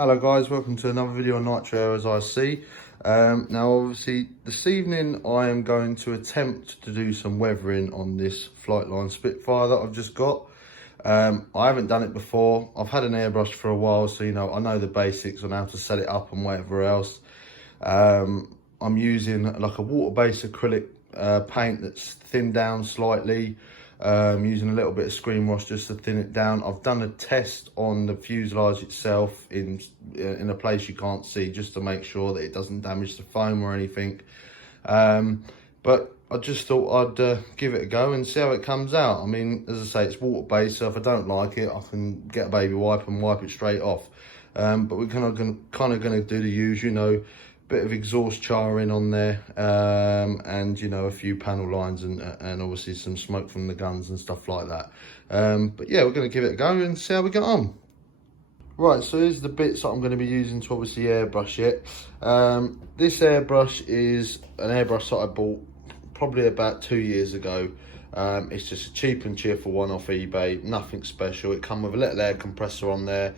Hello guys, welcome to another video on Nitro as I see. Now obviously this evening I am going to attempt to do some weathering on this Flightline Spitfire that I've just got. I haven't done it before. I've had an airbrush for a while, so you know I know the basics on how to set it up and whatever else. I'm using like a water-based acrylic paint that's thinned down slightly. Using a little bit of screen wash just to thin it down. I've done a test on the fuselage itself in a place you can't see, just to make sure that it doesn't damage the foam or anything. But I just thought I'd give it a go and see how it comes out. I mean, as I say, it's water based, so if I don't like it, I can get a baby wipe and wipe it straight off. But we're kind of going to do the usual, you know, bit of exhaust charring on there, and you know, a few panel lines and obviously some smoke from the guns and stuff like that. But yeah, we're going to give it a go and see how we get on. Right, so here's the bits that I'm going to be using to obviously airbrush it. This airbrush is an airbrush that I bought probably about 2 years ago. It's just a cheap and cheerful one off eBay, nothing special. It comes with a little air compressor on there.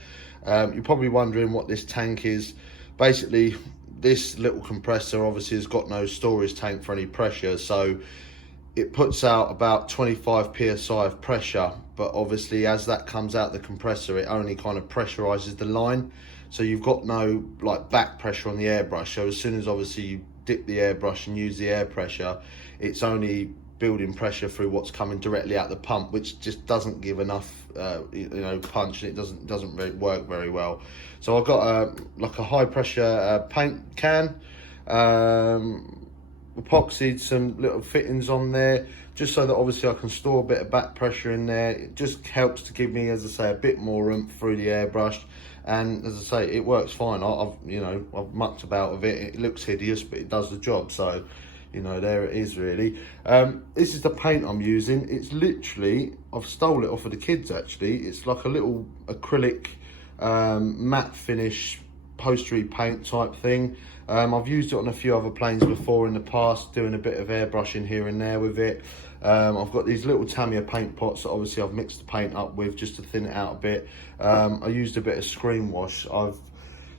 You're probably wondering what this tank is. Basically, this little compressor obviously has got no storage tank for any pressure, so it puts out about 25 psi of pressure, but obviously as that comes out the compressor, it only kind of pressurizes the line, so you've got no like back pressure on the airbrush. So as soon as obviously you dip the airbrush and use the air pressure, it's only building pressure through what's coming directly out the pump, which just doesn't give enough you know, punch, and it doesn't really work very well. So I've got like a high pressure paint can, epoxied some little fittings on there, just so that obviously I can store a bit of back pressure in there. It just helps to give me, as I say, a bit more oomph through the airbrush. And as I say, it works fine. I've mucked about with it. It looks hideous, but it does the job. So, you know, there it is really. This is the paint I'm using. It's literally, I've stole it off of the kids actually. It's like a little acrylic matte finish postery paint type thing. I've used it on a few other planes before in the past, doing a bit of airbrushing here and there with it. I've got these little Tamiya paint pots that obviously I've mixed the paint up with just to thin it out a bit. I used a bit of screen wash. I've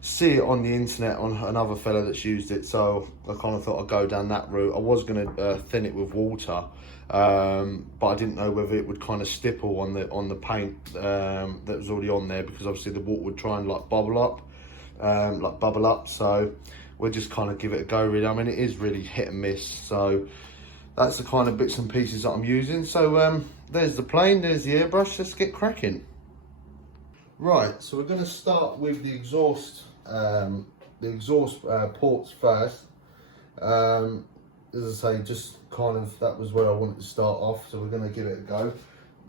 see it on the internet on another fella that's used it, so I kind of thought I'd go down that route. I was going to thin it with water, but I didn't know whether it would kind of stipple on the paint that was already on there, because obviously the water would try and like bubble up. So we'll just kind of give it a go really. I mean, it is really hit and miss, so that's the kind of bits and pieces that I'm using. So there's the plane, there's the airbrush. Let's get cracking. Right, so we're going to start with the exhaust ports first. As I say, just kind of, that was where I wanted to start off, so we're going to give it a go.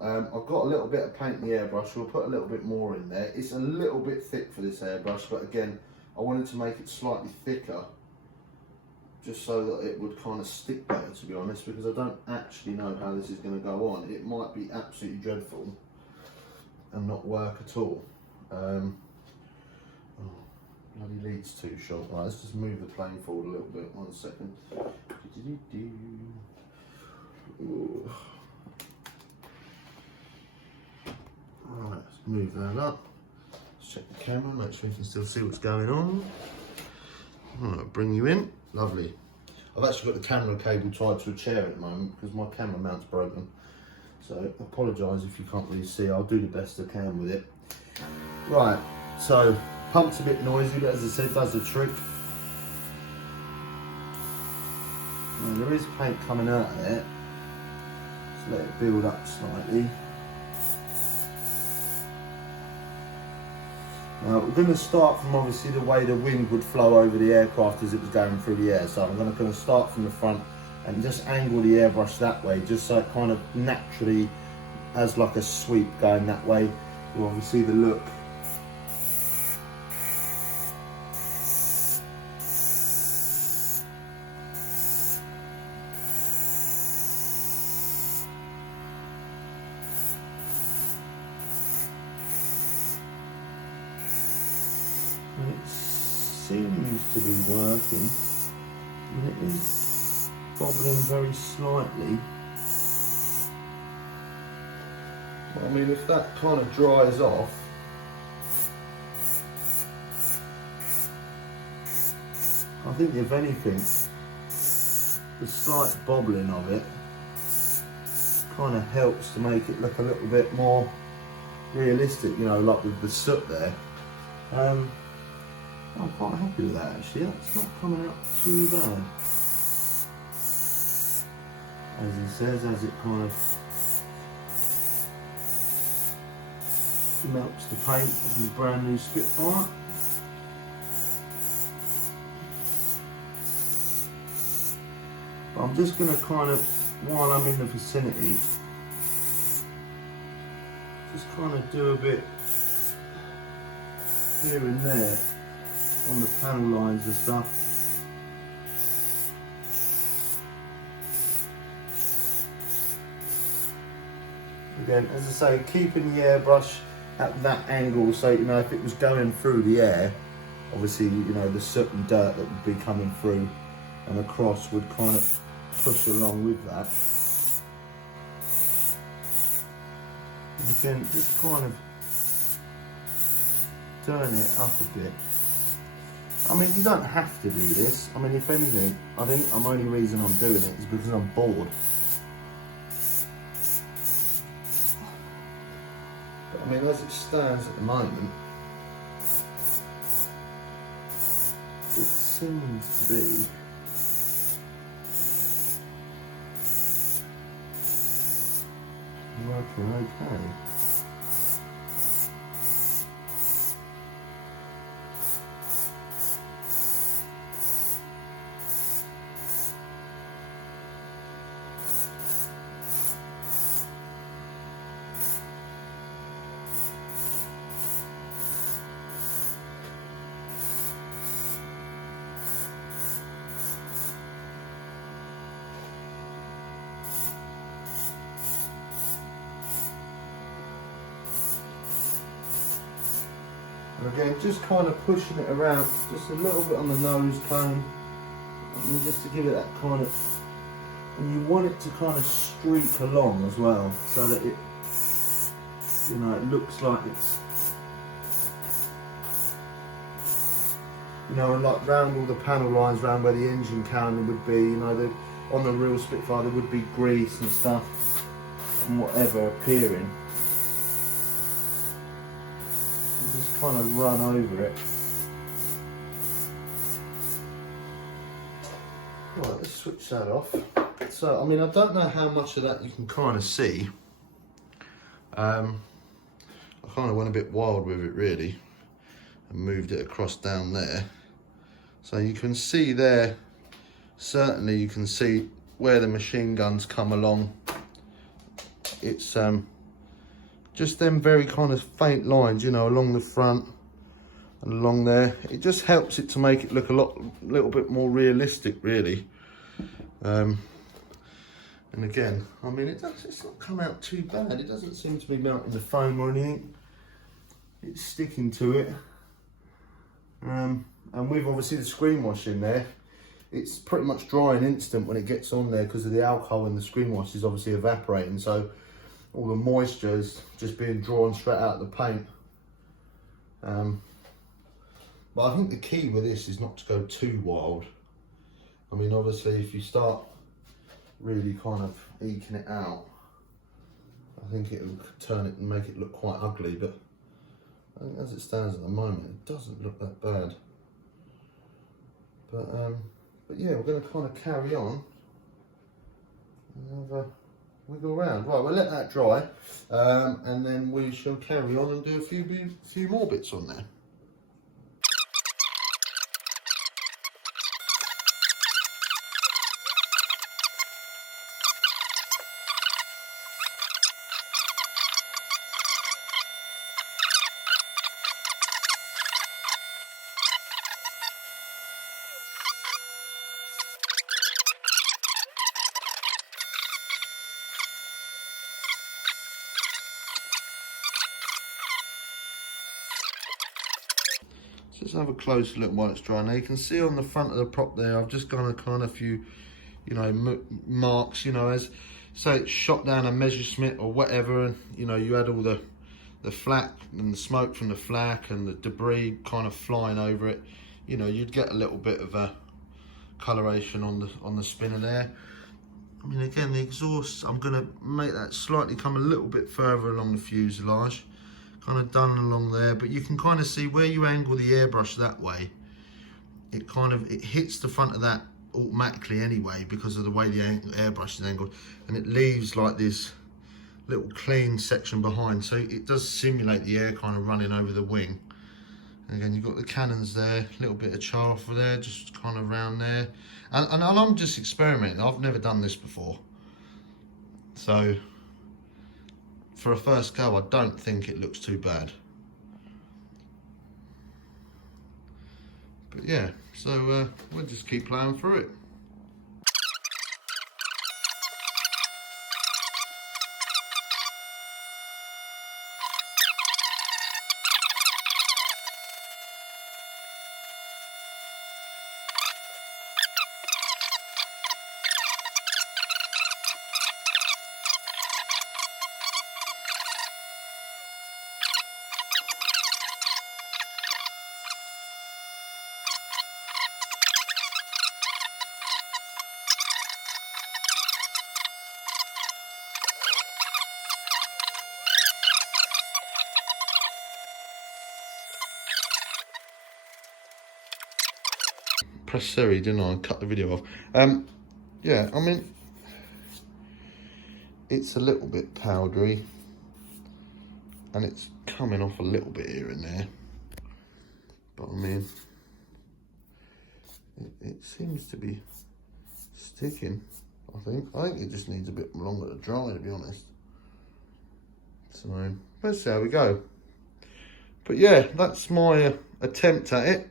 I've got a little bit of paint in the airbrush. We'll put a little bit more in there. It's a little bit thick for this airbrush, but again, I wanted to make it slightly thicker, just so that it would kind of stick better, to be honest, because I don't actually know how this is going to go on. It might be absolutely dreadful and not work at all. Oh, bloody lead's too short. Right, let's just move the plane forward a little bit. 1 second. Ooh. Right, let's move that up. Let's check the camera, make sure you can still see what's going on. Alright, bring you in. Lovely. I've actually got the camera cable tied to a chair at the moment because my camera mount's broken. So I apologise if you can't really see. I'll do the best I can with it. Right, so pump's a bit noisy, but as I said, does the trick. Now, there is paint coming out of there, so let it build up slightly. Now we're going to start from obviously the way the wind would flow over the aircraft as it was going through the air. So I'm going to start from the front and just angle the airbrush that way, just so it kind of naturally has like a sweep going that way. You'll obviously see the look. And it seems to be working, and it is bobbling very slightly. I mean, if that kind of dries off, I think if anything, the slight bobbling of it kind of helps to make it look a little bit more realistic, you know, like with the soot there. I'm quite happy with that actually. That's not coming out too bad. As he says, as it kind of melts the paint of his brand new Spitfire. But I'm just going to kind of, while I'm in the vicinity, just kind of do a bit here and there on the panel lines and stuff. Again, as I say, keeping the airbrush at that angle, so you know if it was going through the air, obviously you know the soot and dirt that would be coming through and across would kind of push along with that. And again, just kind of turn it up a bit. I mean, you don't have to do this. I mean, if anything, I think the only reason I'm doing it is because I'm bored. I mean, as it stands at the moment, it seems to be working okay. And again, just kind of pushing it around, just a little bit on the nose cone, and just to give it that kind of, and you want it to kind of streak along as well, so that it, you know, it looks like it's, you know, like round all the panel lines, round where the engine counter would be, you know, on the real Spitfire there would be grease and stuff and whatever appearing. Just kind of run over it. Right, let's switch that off. So, I mean, I don't know how much of that you can kind of see. I kind of went a bit wild with it really and moved it across down there. So you can see there, certainly you can see where the machine guns come along. It's just them very kind of faint lines, you know, along the front and along there. It just helps it to make it look little bit more realistic, really. And again, I mean, it's not come out too bad. It doesn't seem to be melting the foam or anything. It's sticking to it. And with obviously the screen wash in there, it's pretty much drying instant when it gets on there because of the alcohol in the screen wash is obviously evaporating. So all the moisture is just being drawn straight out of the paint. But I think the key with this is not to go too wild. I mean, obviously if you start really kind of eking it out, I think it'll turn it and make it look quite ugly, but I think as it stands at the moment, it doesn't look that bad. But yeah, we're going to kind of carry on and have a wiggle around. Right, we'll let that dry, and then we shall carry on and do a few more bits on there. Let's have a closer look while it's dry. Now you can see on the front of the prop there, I've just done a kind of few, you know, marks, you know, as say it's shot down a Messerschmitt or whatever, and you know, you had all the flak and the smoke from the flak and the debris kind of flying over it, you know, you'd get a little bit of a coloration on the spinner there. I mean, again, the exhaust, I'm going to make that slightly come a little bit further along the fuselage, kind of done along there, but you can kind of see where you angle the airbrush that way, it hits the front of that automatically anyway because of the way the airbrush is angled, and it leaves like this little clean section behind, so it does simulate the air kind of running over the wing. And again, you've got the cannons there, a little bit of chamfer there, just kind of around there. And I'm just experimenting. I've never done this before. So, for a first go, I don't think it looks too bad. But yeah, so we'll just keep playing through it. Press Siri, didn't I? Cut the video off. Yeah, I mean, it's a little bit powdery, and it's coming off a little bit here and there. But I mean, it seems to be sticking. I think it just needs a bit longer to dry, to be honest. So let's see how we go. But yeah, that's my attempt at it.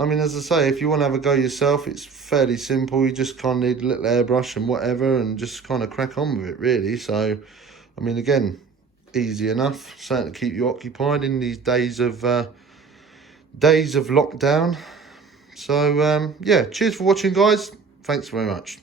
I mean, as I say, if you want to have a go yourself, it's fairly simple. You just kind of need a little airbrush and whatever, and just kind of crack on with it, really. So, I mean, again, easy enough. Something to keep you occupied in these days of lockdown. So, yeah, cheers for watching, guys. Thanks very much.